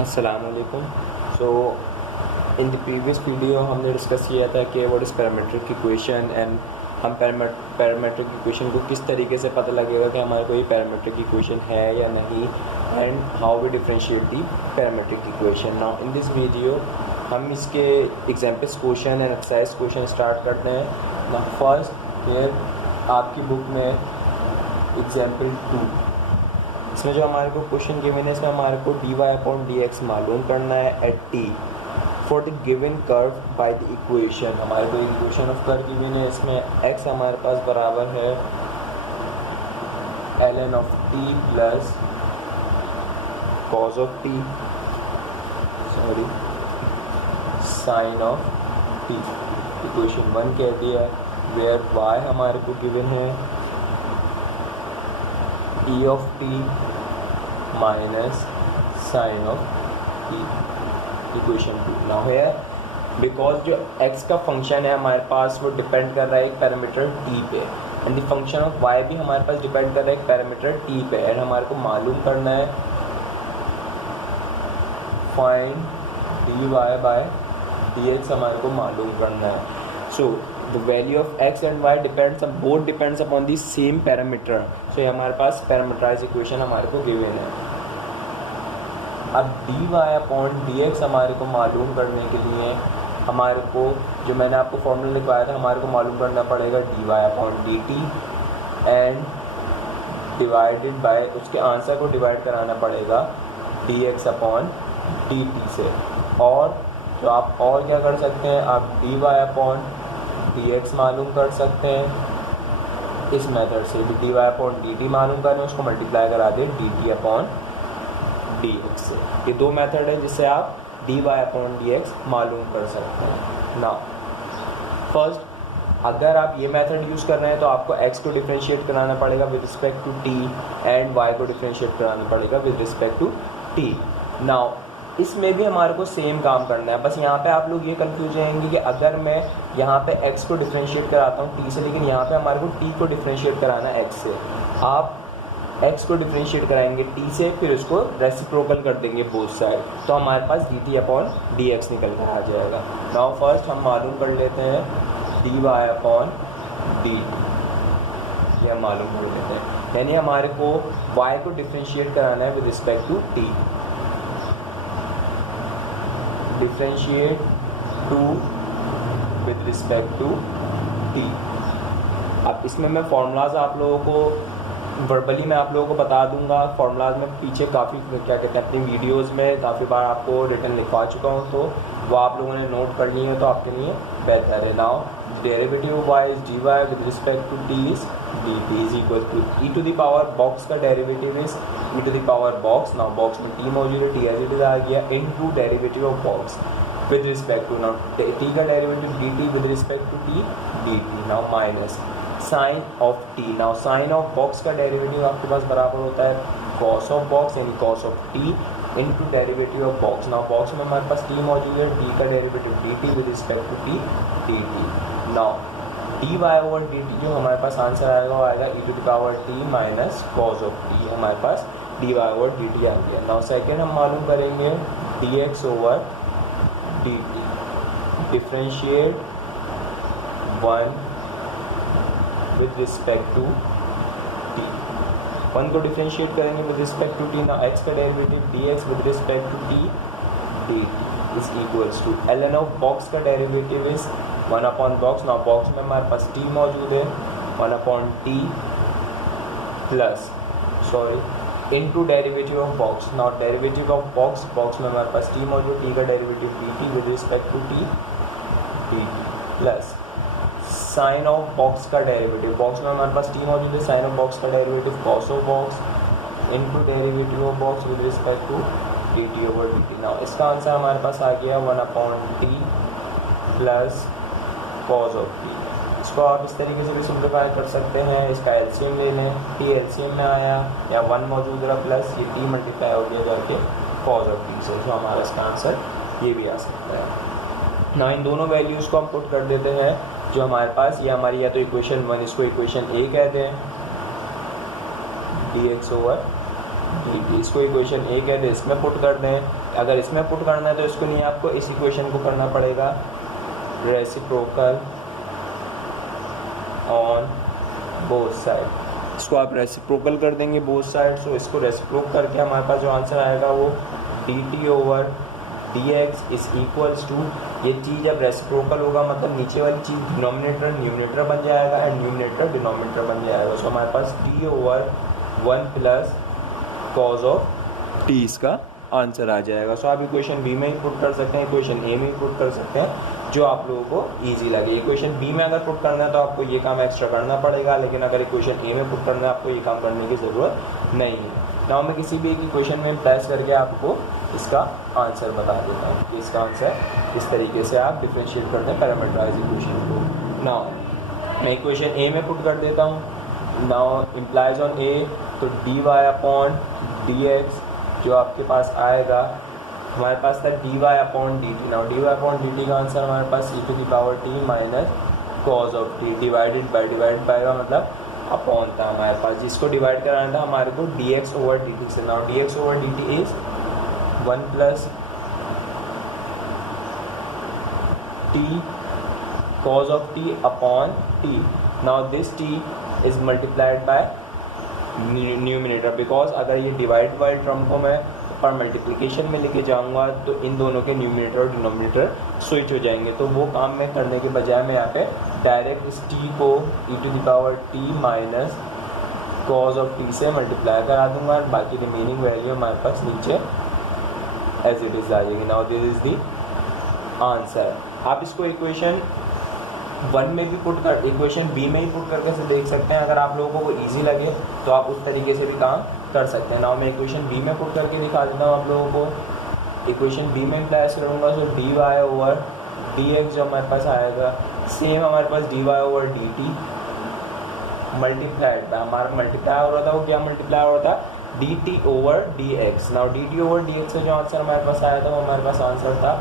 अस्सलाम वालेकुम। सो in the previous video हमने डिस्कस किया था कि what is parametric equation and हम पैरामीट्रिक इक्वेशन को किस तरीके से पता लगेगा कि हमारे कोई पैरामीट्रिक इक्वेशन है या नहीं, and how we differentiate the parametric equation. Now in this video हम इसके examples question and exercise question start करते हैं। नाउ फर्स्ट हियर आपकी बुक में एग्जाम्पल 2, इसमें जो हमारे को क्वेश्चन गिवन है, इसमें हमारे को dy/dx मालूम करना है at t for the given curve by the equation. हमारे को इक्वेशन ऑफ कर्व गिवन है, इसमें x हमारे पास बराबर है ln of t plus cos of t sine of t। Equation 1 कह दिया वेयर y हमारे को गिवन है e of t minus sine of t। Equation 2 now है बिकॉज जो x का फंक्शन है हमारे पास वो डिपेंड कर रहा है एक पैरामीटर t पे, and the function of y भी हमारे पास डिपेंड कर रहा है एक पैरामीटर t पे, एंड हमारे को मालूम करना है फाइंड dy/dx हमारे को मालूम करना है। सो the value of x and y both depends upon the same parameter। so ये हमारे पास पैरामीटराइज इक्वेशन हमारे को गिवन है। अब dy/dx हमारे को मालूम करने के लिए हमारे को जो मैंने आपको फॉर्मूला लिखवाया था, हमारे को मालूम करना पड़ेगा dy/dt एंड डिवाइडेड बाय उसके आंसर को डिवाइड कराना पड़ेगा dx/dt से। और तो आप और क्या कर सकते हैं, आप dy/dx मालूम कर सकते हैं इस मेथड से भी। dy/dt मालूम करें, उसको मल्टीप्लाई करा दें dt/dx से। ये दो मेथड है जिससे आप dy/dx मालूम कर सकते हैं। नाउ फर्स्ट अगर आप ये मेथड यूज़ कर रहे हैं तो आपको x को डिफरेंशिएट कराना पड़ेगा with respect to t and y को डिफरेंशिएट कराना पड़ेगा with respect to t। Now इसमें भी हमारे को सेम काम करना है, बस यहाँ पे आप लोग ये कंफ्यूज रहेंगे कि अगर मैं यहाँ पे x को डिफरेंशिएट कराता हूँ t से, लेकिन यहाँ पे हमारे को t को डिफरेंशिएट कराना है x से। आप x को डिफरेंशिएट कराएंगे t से, फिर उसको रेसिप्रोकल कर देंगे बोथ साइड, तो हमारे पास dt/dx निकल कर आ जाएगा। नाउ फर्स्ट हम मालूम कर लेते हैं dy/dt, ये हम मालूम कर लेते हैं, यानी हमारे को y को डिफरेंशिएट कराना है with respect to t। Differentiate two with respect to t। अब इसमें मैं फार्मूलाज आप लोगों को वर्बली मैं आप लोगों को बता दूंगा। फार्मूलाज में पीछे काफ़ी क्या कहते हैं अपनी वीडियोस में काफ़ी बार आपको रिटर्न लिखवा चुका हूँ, तो वो आप लोगों ने नोट कर लिए तो आपके लिए बेहतर है। Now derivative of y is dy with respect to t is dt is equal to e to the power box का derivative is e to the power box. Now box में t मौजूद है, t एज इट इज आ गया, into derivative of box with respect to, now t का derivative dt with respect to t dt। Now minus sine of t। Now sine of box का derivative आपके पास बराबर होता है कॉस ऑफ बॉक्स यानी cos of t into derivative of box. Now box में हमारे पास t मौजूद है, t का derivative dt with respect to t dt। Now dy/dt जो हमारे पास आंसर आएगा वो आएगा e to the power t minus cos of t, हमारे पास dy/dt आ गया। नाउ सेकेंड हम मालूम करेंगे dx/dt, differentiate 1 with respect to t। 1 को डिफरेंशिएट करेंगे with respect to t। Now x का derivative dx with respect to t dt is equals to ln of box का derivative is 1/बॉक्स। Now box में हमारे पास t मौजूद है, 1/t plus into derivative of box. Now derivative of box में हमारे पास t मौजूद, t का derivative dt with respect to t dt plus sine of box का डेरिवेटिव, बॉक्स में हमारे पास t मौजूद है, साइन ऑफ बॉक्स का derivative cos of box into derivative of box with respect to dt/dt। Now इसका answer हमारे पास आ गया 1/t plus cos of t। इसको आप इस तरीके से भी सिंप्लीफाई कर सकते हैं, इसका एलसीएम ले लें, t एलसीएम में आया या 1 मौजूद रहा प्लस ये t मल्टीप्लाई हो गया जाके कॉस ऑफ t से, तो हमारा इसका आंसर ये भी आ सकता है। ना इन दोनों वैल्यूज़ को हम पुट कर देते हैं जो हमारे पास, ये हमारी या तो इक्वेशन 1, इसको इक्वेशन a कह दें dx/dt dt। इसको इक्वेशन ए कहते हैं, इसमें पुट कर दें। अगर इसमें पुट करना है तो इसको नहीं, आपको इस इक्वेशन को करना पड़ेगा रेसिप्रोकल ऑन बोथ साइड। इसको आप रेसिप्रोकल कर देंगे बोथ साइड, तो इसको रेसिप्रोक करके हमारे पास जो आंसर आएगा वो dt over dx is equals to, ये चीज़ जब रेसिप्रोकल होगा मतलब नीचे वाली चीज़ डिनोमिनेटर न्यूमिनेटर बन जाएगा एंड न्यूमिनेटर डिनोमिनेटर बन जाएगा। तो हमारे पास t over 1 plus cos of t इसका आंसर आ जाएगा। सो आप इक्वेशन बी में ही पुट कर सकते हैं, इक्वेशन ए में ही पुट कर सकते हैं, जो आप लोगों को ईजी लगे। इक्वेशन बी में अगर पुट करना है तो आपको ये काम एक्स्ट्रा करना पड़ेगा, लेकिन अगर इक्वेशन ए में पुट करना है आपको ये काम करने की ज़रूरत नहीं है। नाउ मैं किसी भी एक इक्वेशन में प्लेस करके आपको इसका आंसर बता देता हूँ कि इसका आंसर इस तरीके से आप डिफ्रेंशिएट करते हैं पैरामीटराइज इक्वेशन को। नाउ मैं इक्वेशन ए में पुट कर देता हूँ। नाउ इम्प्लाइज ऑन ए, तो D Y upon D X जो आपके पास आएगा, हमारे पास था D Y upon D T. Now D Y upon D T का आंसर हमारे पास E to the power T minus cos of T divided by का मतलब अपॉन था हमारे पास, जिसको डिवाइड कराना था हमारे को D x over D T से। Now D x over D T is 1 plus T cos of t upon t. Now this t is multiplied by numerator, because अगर ये डिवाइड वाली टर्म को मैं पर मल्टीप्लिकेशन में लेके जाऊंगा तो इन दोनों के न्यूमिनेटर और डिनोमिनेटर स्विच हो जाएंगे। तो वो काम मैं करने के बजाय मैं यहाँ पे डायरेक्ट इस t को e to the power t minus cos of t से मल्टीप्लाई करा दूंगा, बाकी रिमेनिंग वैल्यू हमारे पास नीचे एज इट इज़ आ जाएगी। Now this is the answer. आप इसको इक्वेशन 1 में भी पुट कर, इक्वेशन बी में ही पुट करके से देख सकते हैं। अगर आप लोगों को वो ईजी लगे तो आप उस तरीके से भी काम कर सकते हैं। नाउ मैं इक्वेशन बी में पुट करके दिखा देता हूँ आप लोगों को। इक्वेशन बी में प्लेस करूँगा तो D Y over D X जो हमारे पास आएगा, सेम हमारे पास D Y over D T multiplied by, हमारा मल्टीप्लाई हो रहा था वो क्या मल्टीप्लाई हो रहा था D T over D X. Now D T over D X का जो आंसर हमारे पास आया था वो हमारे पास आंसर था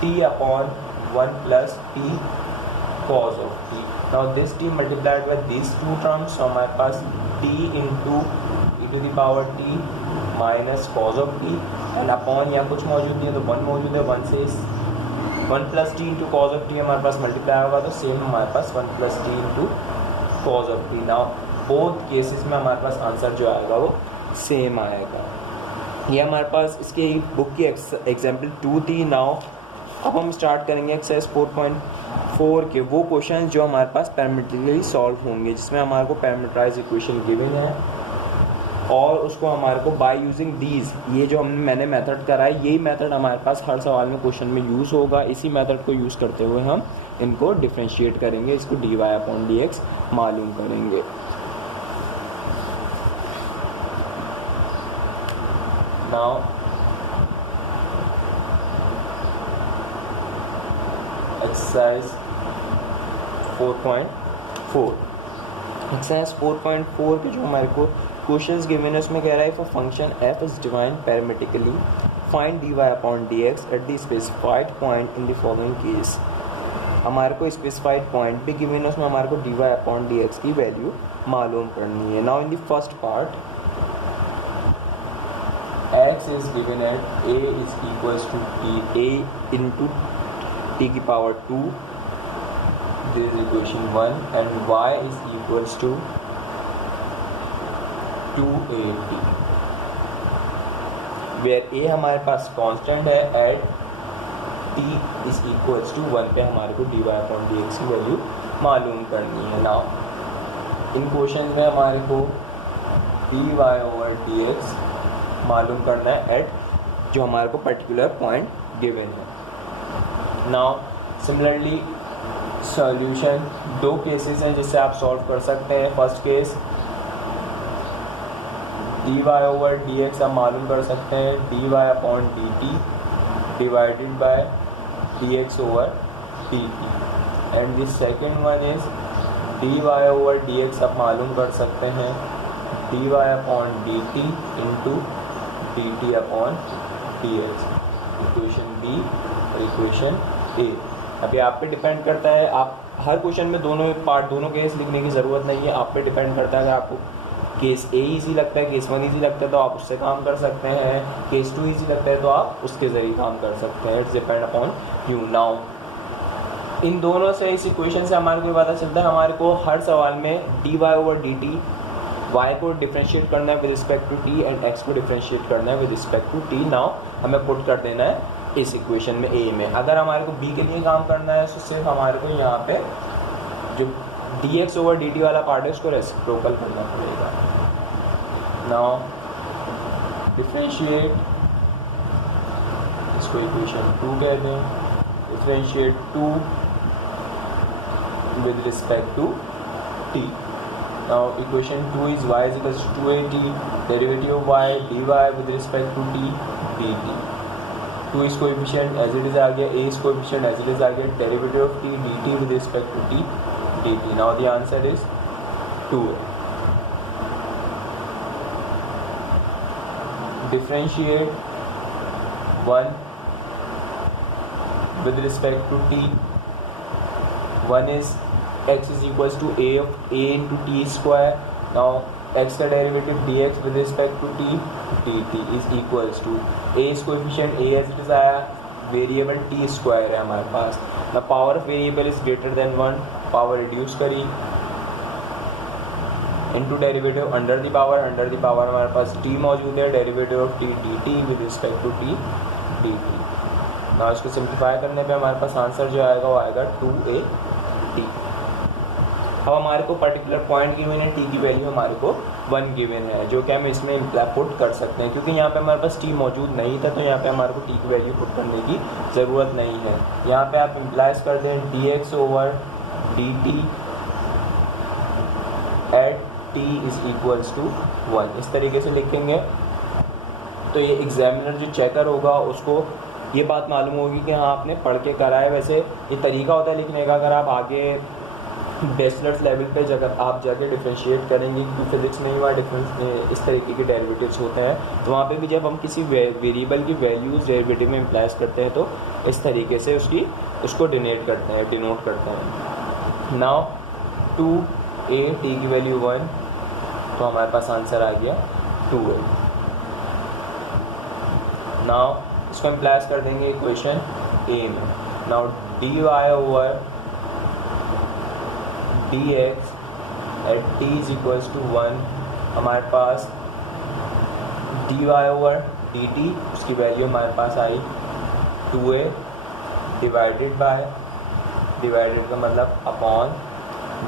T upon 1 plus T cos of t. Now this t multiplied by these two terms, so हमारे पास t into e to the power t minus cos of t and upon यहाँ कुछ मौजूद नहीं है तो 1 मौजूद है, 1 से 1 plus t into cos of t हमारे पास मल्टीप्लाई होगा तो सेम हमारे पास 1 plus t into cos of t। Now both cases में हमारे पास आंसर जो आएगा वो सेम आएगा। ये हमारे पास इसके बुक की एग्जाम्पल 2 थी। नाउ अब हम स्टार्ट करेंगे एक्सरसाइज 4.4 के वो क्वेश्चन जो हमारे पास पैरामीट्रिकली सॉल्व होंगे, जिसमें हमारे को पैरामीटराइज इक्वेशन गिवन है और उसको हमारे को बाय यूजिंग दीज, ये जो मैंने मेथड करा है यही मेथड हमारे पास हर सवाल में क्वेश्चन में यूज़ होगा। इसी मेथड को यूज़ करते हुए हम इनको डिफ्रेंशिएट करेंगे, इसको d Y upon D x मालूम करेंगे। नाउ एक्सरसाइज 4.4, एक्सरसाइज 4.4 के जो हमारे को क्वेश्चंस गिवन है उसमें कह रहा है if a function f is defined parametrically find dy upon dx at the specified point in the following case. हमारे को स्पेसिफाइड पॉइंट भी गिवन है, उसमें हमारे को dy अपॉन dx की वैल्यू मालूम करनी है। Now in the first part x is given at a is equals to t, a into t की power 2, this is equation 1 and y is equals to 2at, where a हमारे पास constant है at t is equals to 1 पे हमारे को dy upon dx की value मालूम करनी है। नाउ इन क्वेश्चन में हमारे को dy ओवर dx मालूम करना है एट जो हमारे को पर्टिकुलर पॉइंट गिवन है। नाउ सिमिलरली सॉल्यूशन, दो केसेस हैं जिससे आप सॉल्व कर सकते हैं। First case d Y over D x आप मालूम कर सकते हैं d Y upon D t divided by d x over D t, and the second one is d Y over D x आप मालूम कर सकते हैं d Y upon D t into d t upon D x. Equation B और equation ए। अभी आप पे depend करता है, आप हर क्वेश्चन में दोनों पार्ट दोनों केस लिखने की ज़रूरत नहीं है, आप पे डिपेंड करता है। अगर आपको केस ए ईजी लगता है, केस 1 ईजी लगता है तो आप उससे काम कर सकते हैं, केस 2 ईजी लगता है तो आप उसके ज़रिए काम कर सकते हैं। It's depend upon you. Now in दोनों से, इस इक्वेशन से हमारे को पता चलता है हमारे को हर सवाल में dy/dt y को डिफ्रेंशिएट करना है with respect to t and x को डिफ्रेंशिएट करना है with respect to t। Now हमें पुट कर देना है इस इक्वेशन में a में। अगर हमारे को b के लिए काम करना है तो सिर्फ हमारे को यहाँ पे जो dx/dt वाला पार्ट है उसको रेसिप्रोकल करना पड़ेगा। नाउ डिफ्रेंशिएट, इसको इक्वेशन 2 कह दें, differentiate 2 with respect to t. Now equation 2 is y is equals to 2at, derivative of y dy with respect to t dt. 2 is coefficient as it is आ गया, a is coefficient as it is आ गया, derivative of t dt with respect to t dt. Now the answer is 2a. Differentiate 1 with respect to t. 1 is x is equals to a into t square. Now x का derivative dx with respect to t dt is equals to a is coefficient, a as it is आया, variable t square है हमारे पास। The power of variable is greater than 1, power reduce करी into derivative under the power हमारे पास t मौजूद है, derivative of t dt with respect to t dt। ना इसको सिंप्लीफाई करने पे हमारे पास आंसर जो आएगा वो आएगा 2at। अब हमारे को पर्टिकुलर पॉइंट गिवन है, t की वैल्यू हमारे को 1 गिवन है, जो कि हम इसमें पुट कर सकते हैं क्योंकि यहाँ पे हमारे पास t मौजूद नहीं था तो यहाँ पे हमारे को t की वैल्यू पुट करने की ज़रूरत नहीं है। यहाँ पे आप इम्प्लाइज कर दें dx/dt at t is equals to 1, इस तरीके से लिखेंगे तो ये एग्जामिनर जो चेकर होगा उसको ये बात मालूम होगी कि हाँ आपने पढ़ के करा है। वैसे ये तरीका होता है लिखने का, अगर आप आगे बैचलर्स लेवल पे जगह आप जाके डिफ्रेंशिएट करेंगे क्योंकि फिजिक्स में ही वहाँ डिफरेंस इस तरीके के डेरिवेटिव्स होते हैं, तो वहाँ पे भी जब हम किसी वेरिएबल की वैल्यूज डेरिवेटिव में इम्प्लाइज करते हैं तो इस तरीके से उसको डिनोट करते हैं। नाउ 2a t की वैल्यू 1 तो हमारे पास आंसर आ गया 2a। नाउ इसको इम्प्लाइज कर देंगे इक्वेशन a में। Now dy/dx at t is equals to 1 हमारे पास dy/dt उसकी वैल्यू हमारे पास आई 2a डिवाइडेड का मतलब अपॉन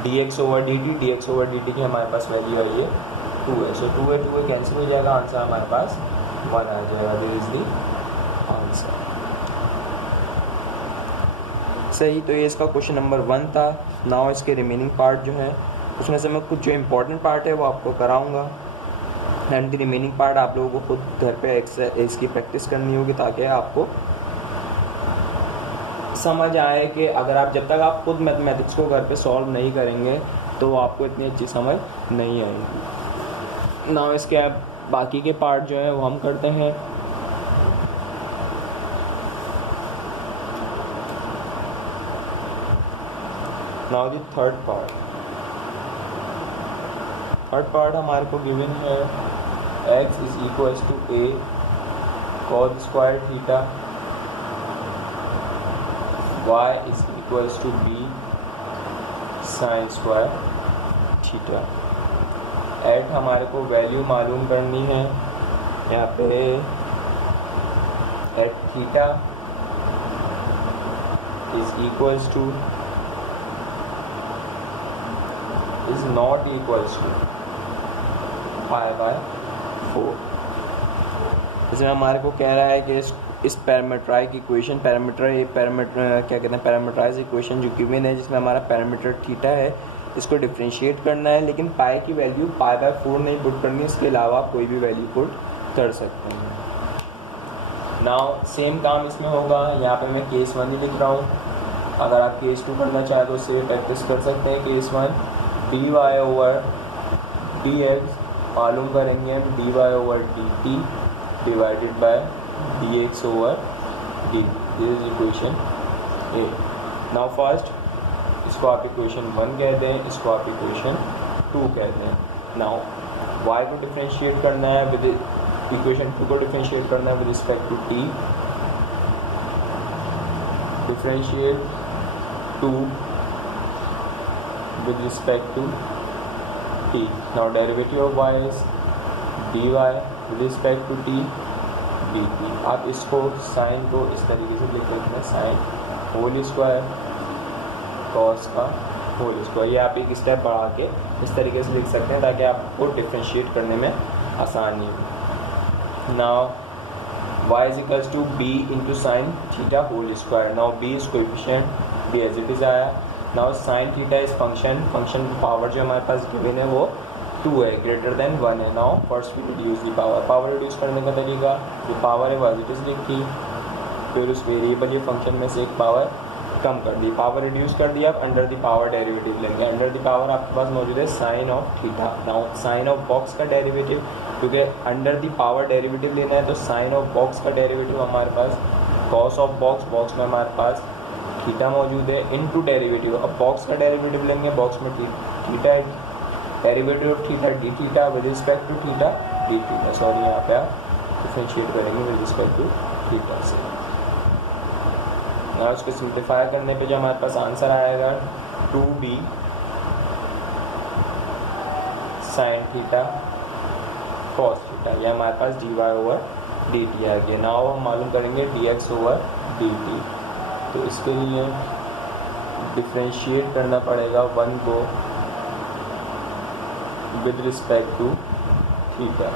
dx/dt की हमारे पास वैल्यू आई है 2a। सो 2a कैंसिल हो जाएगा, आंसर हमारे पास 1 आ जाएगा। This is the answer. सही, तो ये इसका क्वेश्चन नंबर 1 था। नाउ इसके रिमेनिंग पार्ट जो है उसमें से मैं कुछ जो इम्पोर्टेंट पार्ट है वो आपको कराऊंगा एंड द रिमेनिंग पार्ट आप लोगों को खुद घर पे इसकी प्रैक्टिस करनी होगी ताकि आपको समझ आए कि अगर आप जब तक आप खुद मैथमेटिक्स को घर पे सॉल्व नहीं करेंगे तो आपको इतनी अच्छी समझ नहीं आएगी। नाउ इसके अब बाकी के पार्ट जो है वो हम करते हैं। नाउ द थर्ड पार्ट हमारे को गिवन है x is equals to a cos square theta, y is equals to b sine square theta. At हमारे को वैल्यू मालूम करनी है, यहाँ पे at theta is equals to is not equals to π/4। इसमें हमारे को कह रहा है कि इस पैरामीटराइज की इक्वेशन पैरामीटराइज इक्वेशन जो गिवन है जिसमें हमारा पैरामीटर थीटा है इसको डिफ्रेंशिएट करना है, लेकिन पाई की वैल्यू π/4 नहीं पुट करनी, इसके अलावा कोई भी वैल्यू पुट कर सकते हैं। नाउ सेम काम इसमें होगा, यहाँ पे मैं केस 1 ही लिख रहा हूँ। अगर आप केस 2 करना चाहें तो उससे प्रैक्टिस कर सकते हैं। केस 1 dy/dx मालूम करेंगे हम dy/dt divided by dx/dt। This is equation A. Now first इसको आप इक्वेशन 1 कह दें, इसको आप इक्वेशन 2 कह दें। नाउ y को डिफ्रेंशिएट करना है विद इक्वेशन 2 को डिफ्रेंशिएट करना है with respect to t, differentiate 2 with respect to t. Now derivative of y is dy with respect to t dt. आप इसको साइन को इस तरीके से लिख लेते हैं, साइन होल स्क्वायर कॉस का होल स्क्वायर। ये आप एक स्टेप बढ़ा के इस तरीके से लिख सकते हैं ताकि आपको डिफ्रेंशिएट करने में आसानी हो। Now y is equals to b into sin theta whole square. Now b is coefficient, b as it is आया। Now sine theta is function power जो हमारे पास गिवन है वो 2 है, ग्रेटर देन 1 है। Now first we reduce the power reduce करने का तरीका, जो पावर है वो एज इट इज लिखी, फिर उस वेरिएबल ये फंक्शन में से एक पावर कम कर दी, पावर रिड्यूस कर दिया। आप अंडर द पावर डेरिवेटिव लेंगे, अंडर द पावर आपके पास मौजूद है sine of theta. Now sine of box का डेरिवेटिव, क्योंकि अंडर द पावर डेरिवेटिव लेना है तो साइन ऑफ बॉक्स का डेरिवेटिव हमारे पास कॉस ऑफ बॉक्स में हमारे पास थीटा मौजूद है, इनटू डेरिवेटिव। अब बॉक्स का डेरिवेटिव लेंगे, बॉक्स में थीटा है, derivative of theta d theta with respect to theta d theta, sorry यहाँ पे आप डिफरेंशिएट करेंगे विद रिस्पेक्ट टू थीटा से। ना उसको सिंप्लीफाई करने पे जो हमारे पास आंसर आएगा 2b sine theta cos theta, यह हमारे पास dy ओवर dt आ गया। नाउ हम मालूम करेंगे dx ओवर dt, तो इसके लिए डिफ्रेंशिएट करना पड़ेगा 1 को विद रिस्पेक्ट टू थीटा,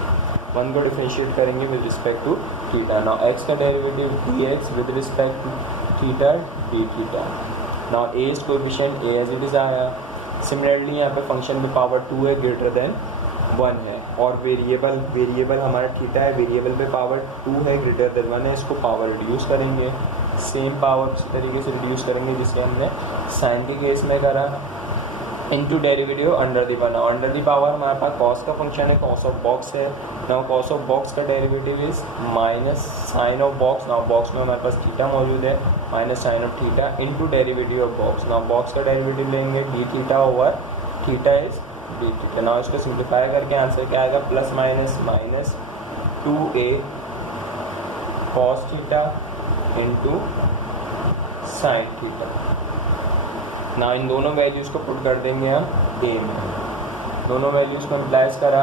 1 को डिफ्रेंशिएट करेंगे with respect to theta. Now x का derivative dx with respect to theta d theta. Now a is coefficient, a as it is आया। सिमिलरली यहाँ पे फंक्शन में पावर 2 है, ग्रेटर देन 1 है, और वेरिएबल हमारा थीटा है, वेरिएबल पे पावर 2 है, ग्रेटर देन 1 है। इसको पावर रिड्यूस करेंगे, सेम पावर उसी तरीके से रिड्यूस करेंगे जिससे हमने साइन के केस में करा, into derivative under the power. Under the power हमारे पास कॉस का फंक्शन है, कॉस ऑफ बॉक्स है। नाउ कॉस ऑफ बॉक्स का derivative is minus sine of box. Now box में हमारे पास थीटा मौजूद है, minus sine of theta into derivative of box. Now box का डेरिवेटिव लेंगे d theta over theta is d theta. Now इसको simplify करके आंसर क्या आएगा, plus minus minus 2a cos theta into sine theta. ना इन दोनों वैल्यूज़ को put कर देंगे हम a में, दोनों वैल्यूज़ को इम्प्लाइज करा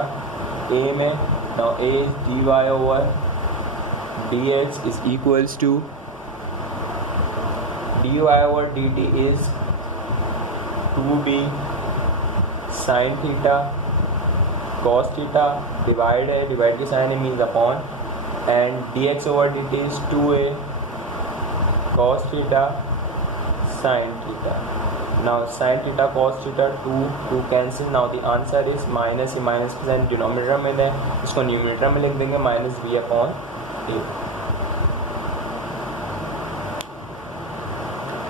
a में। Now a is dy over dx is equals to dy over dt is 2b sine theta cos theta, divide है, डिवाइड के sign means upon, and dx over dt is 2a cos theta sin theta. Now sin theta cos theta 2 cancel. Now the answer is minus के sign denominator में दें, इसको numerator में लिख देंगे minus b upon a।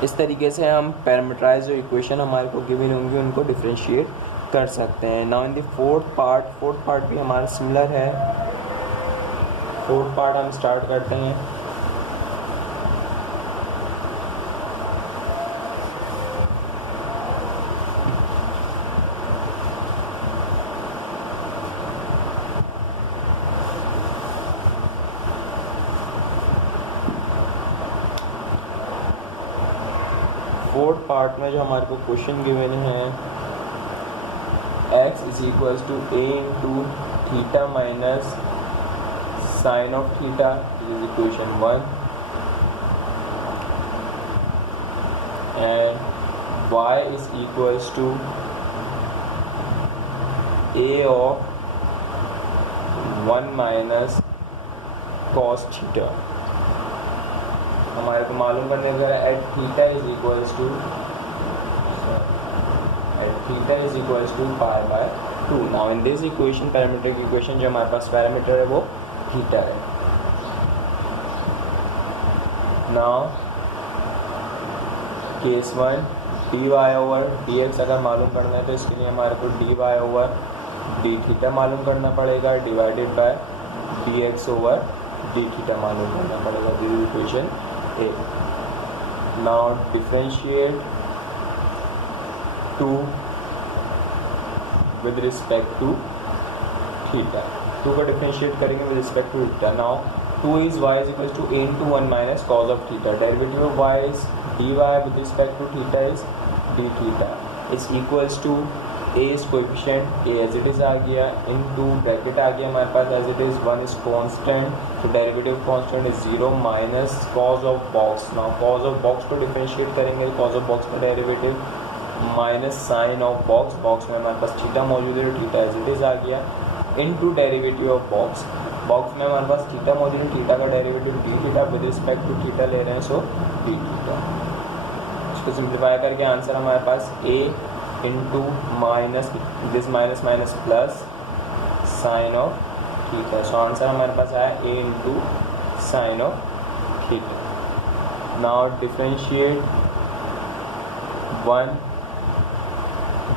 इस तरीके से हम पैरामीटराइज जो इक्वेशन हमारे को गिवन होंगी उनको डिफ्रेंशिएट कर सकते हैं। Now in the fourth part भी हमारा सिमिलर है। फोर्थ पार्ट हम स्टार्ट करते हैं। फोर्थ पार्ट में जो हमारे को क्वेश्चन गिवन है, x is equals to a into theta minus sine of theta, is equation 1, and y is equals to a of 1 minus cos theta. हमारे को मालूम करने का at theta is equals to pi by 2। Now in this equation parametric equation जो हमारे पास parameter है वो थीटा है। Now case 1 dy over dx अगर मालूम करना है तो इसके लिए हमारे को dy ओवर d थीटा मालूम करना पड़ेगा, divided by dx over d theta मालूम करना पड़ेगा। This is equation A. Now differentiate 2 with respect to theta, 2 को डिफरेंशिएट करेंगे with respect to theta. Now 2 is y is equals to a into 1 minus cos of theta. Derivative of y is dy with respect to theta is d theta is equals to a is coefficient a as it is आ गया into bracket आ गया हमारे पास as it is 1 is constant, so derivative constant is 0 minus cos of box. Now cos of box को differentiate करेंगे, cos of box का derivative minus sin of box, box में हमारे पास थीटा मौजूद है, थीटा as it is आ गया into derivative of box, box में हमारे पास थीटा मौजूद है, थीटा का derivative d theta with respect to theta ले रहे हैं, सो डी थीटा. इसको सिंप्लीफाई करके आंसर हमारे पास a into minus this minus minus plus sine of theta. So answer हमारे पास आया a into sine of theta. Now differentiate 1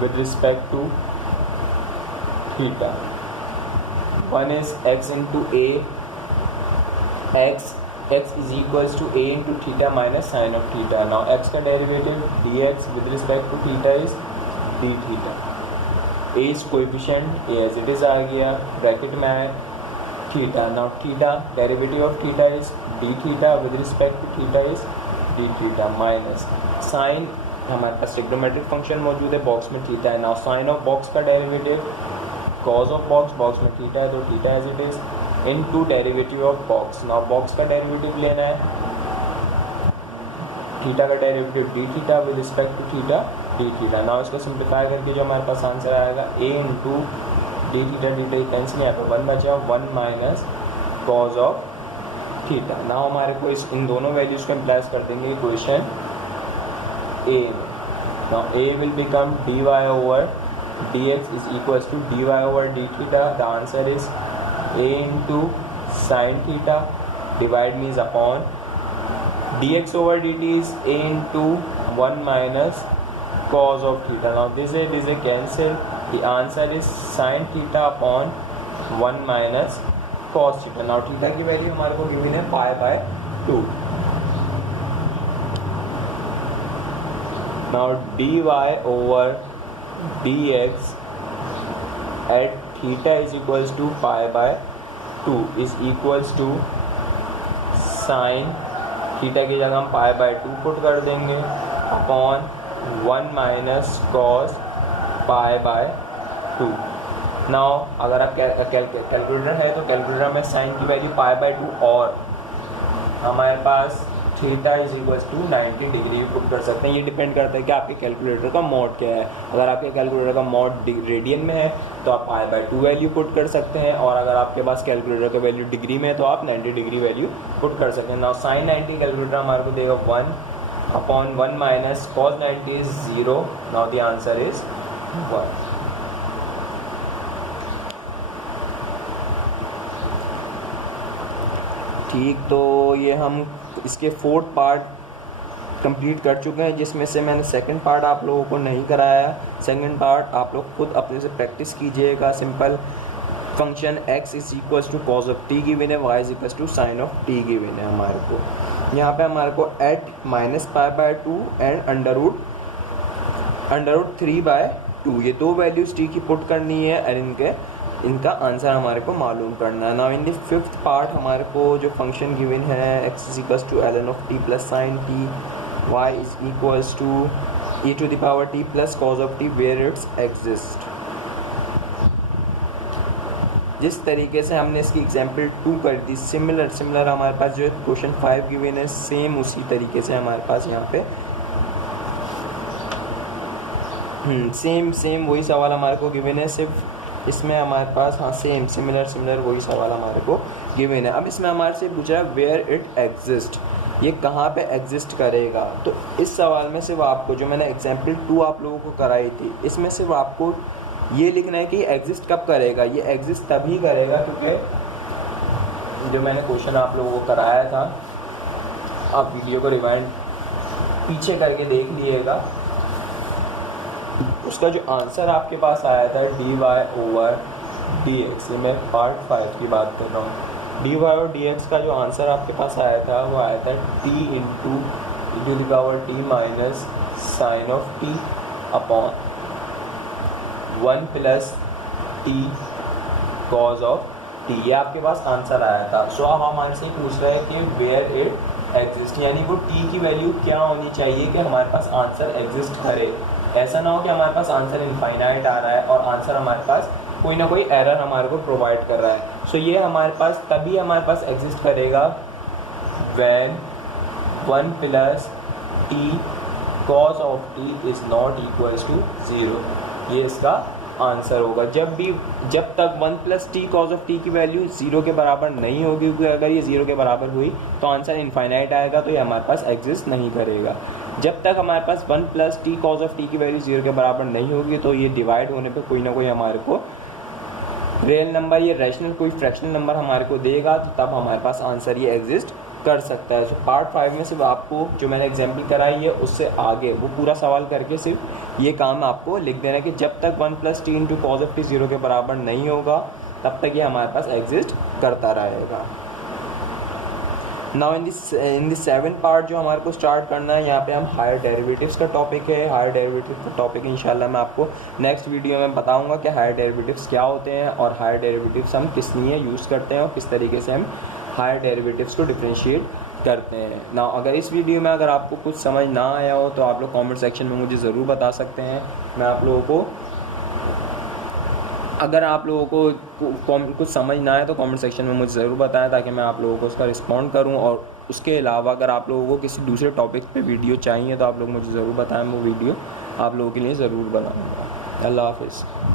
with respect to theta. 1 is x into a, x is equals to a into theta minus sin of theta. Now x का derivative dx with respect to theta is d theta. a is coefficient a as it is आ गया, bracket में है theta. Now theta derivative of theta is d theta with respect to theta is d theta minus sin, हमारे पास trigonometric function मौजूद है, box में theta है. Now sine of box का derivative cos of box, box में theta है तो theta as it is into derivative of box. Now box का डेरिवेटिव लेना है, थीटा का derivative d theta with respect to theta d theta. Now इसको simplify करके जो हमारे पास आंसर आएगा a into d theta, d theta cancel, यहाँ पे 1 बचा, 1 minus cos of theta. Now हमारे को इन दोनों वैल्यूज़ को इम्प्लाइज कर देंगे इक्वेशन a में. Now a will become dy over dx is equals to dy over d theta. The answer is a into sin theta, divide means upon, dx over dt is a into 1 minus cos of theta. Now this is a cancel, the answer is sin theta upon 1 minus cos theta. Now theta की value हमारे को given है पाई by 2. Now dy over dx at theta is equals to pi by 2 is equals to sin theta की जगह हम पाई by 2 put कर देंगे upon 1 minus cos pi by 2. Now अगर आप कैलकुलेटर है तो कैलकुलेटर में साइन की वैल्यू पाई बाय 2 और हमारे पास theta is equals to 90 degree put कर सकते हैं. ये डिपेंड करता है कि आपके कैलकुलेटर का मोड क्या है. अगर आपके कैलकुलेटर का मोड रेडियन में है तो आप पाई बाय 2 वैल्यू पुट कर सकते हैं, और अगर आपके पास कैलकुलेटर का वैल्यू डिग्री में है तो आप 90 डिग्री वैल्यू पुट कर सकते हैं. नाउ साइन 90 कैलकुलेटर हमारे को देगा 1 upon 1 minus cos 90 is 0. Now the answer is 1. ठीक, तो ये हम इसके 4th पार्ट कंप्लीट कर चुके हैं, जिसमें से मैंने सेकंड पार्ट आप लोगों को नहीं कराया. सेकंड पार्ट आप लोग खुद अपने से प्रैक्टिस कीजिएगा. Simple function x is equals to cos of t given है, y is equals to sine of t given है हमारे को. यहाँ पे हमारे को at minus pi by 2 and under root 3 by 2 ये 2 वैल्यूज़ t की पुट करनी है और इनका आंसर हमारे को मालूम करना है. Now in the 5th part हमारे को जो फंक्शन गिवन है x is equals to ln of t plus sine t, y is equals to e to the power t plus cos of t where it's exist. जिस तरीके से हमने इसकी example 2 कर दी, सिमिलर हमारे पास जो क्वेश्चन 5 गिवन है सेम उसी तरीके से हमारे पास यहाँ पे सेम वही सवाल हमारे को गिवन है. सिर्फ इसमें हमारे पास सेम सिमिलर वही सवाल हमारे को गिवन है. अब इसमें हमारे से पूछा है वेयर इट एग्जिस्ट, ये कहाँ पे एग्जिस्ट करेगा. तो इस सवाल में सिर्फ आपको जो मैंने एग्जाम्पल 2 आप लोगों को कराई थी, इसमें सिर्फ आपको ये लिखना है कि एग्जिस्ट कब करेगा. ये एग्जिस्ट तभी करेगा क्योंकि जो मैंने क्वेश्चन आप लोगों को कराया था, आप वीडियो को रिवाइंड पीछे करके देख लीजिएगा, उसका जो आंसर आपके पास आया था dy ओवर dx, ये मैं पार्ट 5 की बात कर रहा हूँ. dy और dx का जो आंसर आपके पास आया था वो आया था t into e to the power t minus sine of t upon 1 plus t cos of t, ये आपके पास आंसर आया था। सो अब हम हमसे पूछ रहे हैं कि वेयर इट एग्जिस्ट, यानी वो टी की वैल्यू क्या होनी चाहिए कि हमारे पास आंसर एग्जिस्ट करे। ऐसा ना हो कि हमारे पास आंसर इनफाइनाइट आ रहा है और आंसर हमारे पास कोई ना कोई एरर हमारे को प्रोवाइड कर रहा है। सो ये हमारे पास तभी हमारे पास एग्जिस्ट करेगा when 1 plus t cos of t is not equals to 0। ये इसका आंसर होगा। जब तक 1 plus t cos of t की वैल्यू 0 के बराबर नहीं होगी, क्योंकि अगर ये 0 के बराबर हुई तो आंसर इनफाइनाइट आएगा, तो ये हमारे पास एग्जिस्ट नहीं करेगा। जब तक हमारे पास 1 plus t cos of t की वैल्यू 0 के बराबर नहीं होगी, तो ये डिवाइड होने पे कोई ना कोई हमारे को रियल नंबर या रैशनल कोई फ्रैक्शनल नंबर हमारे को देगा, तो तब हमारे पास आंसर ये एग्जिस्ट कर सकता है। सो पार्ट 5 में सिर्फ आपको जो मैंने एग्जाम्पल कराई है उससे आगे वो पूरा सवाल करके सिर्फ ये काम आपको लिख देना है कि जब तक 1 plus T into cos of T 0 के बराबर नहीं होगा तब तक ये हमारे पास एग्जिस्ट करता रहेगा। नाउ इन दिस 7 पार्ट जो हमारे को स्टार्ट करना है, यहाँ पे हम हायर डेरिवेटिव्स का टॉपिक है। हायर डेरिवेटिव का टॉपिक इंशाल्लाह मैं आपको नेक्स्ट वीडियो में बताऊंगा कि हायर डेरिवेटिव्स क्या होते हैं और हायर डेरिवेटिव्स हम किस लिए यूज़ करते हैं और किस तरीके से हम हायर डेरिवेटिव्स को डिफरेंशिएट करते हैं। ना अगर इस वीडियो में अगर आपको कुछ समझ ना आया हो तो आप लोग कमेंट सेक्शन में मुझे ज़रूर बता सकते हैं। मैं आप लोगों को, अगर आप लोगों को कुछ समझ ना आए तो कमेंट सेक्शन में मुझे ज़रूर बताएं, ताकि मैं आप लोगों को उसका रिस्पॉन्ड करूं। और उसके अलावा अगर आप लोगों को किसी दूसरे टॉपिक पे वीडियो चाहिए तो आप लोग मुझे ज़रूर बताएं, वो वीडियो आप लोगों के लिए ज़रूर बनाऊँगा। अल्लाह हाफ़िज़।